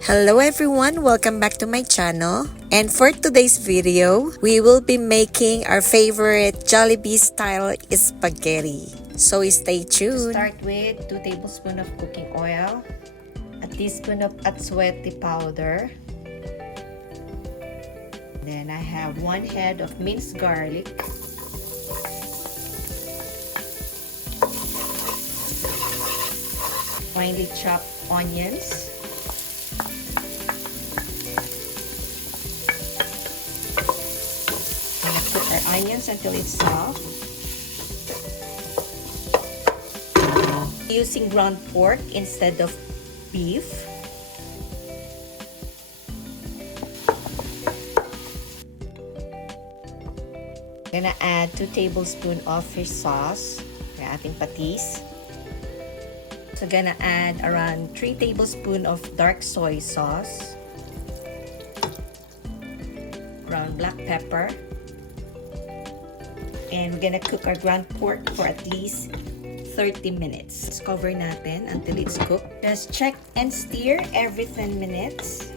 Hello everyone, welcome back to my channel. And for today's video, we will be making our favorite Jollibee style spaghetti. So stay tuned. Start with 2 tablespoons of cooking oil, a teaspoon of atswete powder. Then I have 1 head of minced garlic. Finely chopped onions. I'm gonna cook our onions until it's soft. Using ground pork instead of beef. Gonna add 2 tablespoons of fish sauce ng ating patis. So gonna add around 3 tablespoons of dark soy sauce, ground black pepper, and we're gonna cook our ground pork for at least 30 minutes. Let's cover natin until it's cooked. Just check and stir every 10 minutes.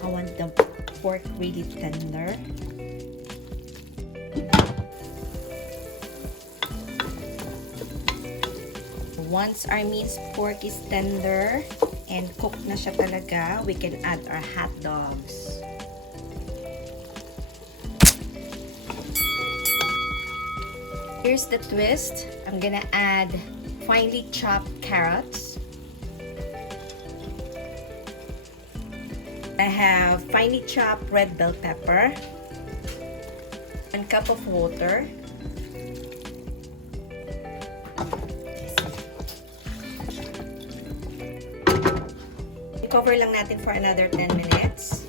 I want the pork really tender. Once our minced pork is tender and cooked na siya talaga, we can add our hot dogs. Here's the twist. I'm gonna add finely chopped carrots. I have finely chopped red bell pepper. 1 cup of water. Cover lang natin for another 10 minutes.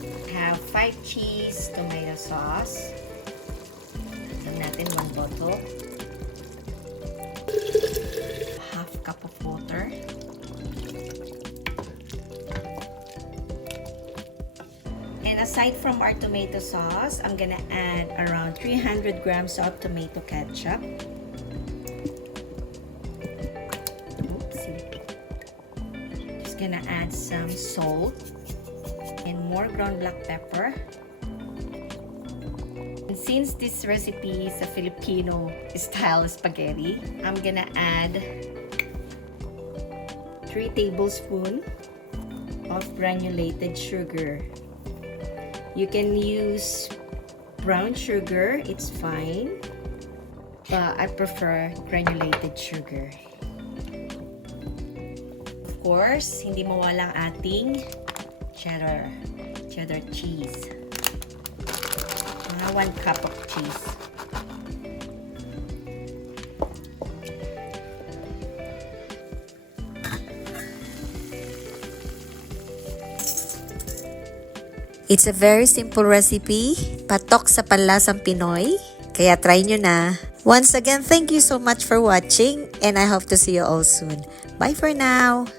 I have 5 cheese tomato sauce. Add natin 1 bottle. Half cup of water. And aside from our tomato sauce, I'm gonna add around 300 grams of tomato ketchup. Gonna add some salt and more ground black pepper. And since this recipe is a Filipino style spaghetti, I'm gonna add 3 tablespoons of granulated sugar. You can use brown sugar, it's fine, but I prefer granulated sugar. Of course, hindi mawala ang ating cheddar cheese. Mga 1 cup of cheese. It's a very simple recipe, patok sa panlasang Pinoy, kaya try nyo na. Once again, thank you so much for watching and I hope to see you all soon. Bye for now!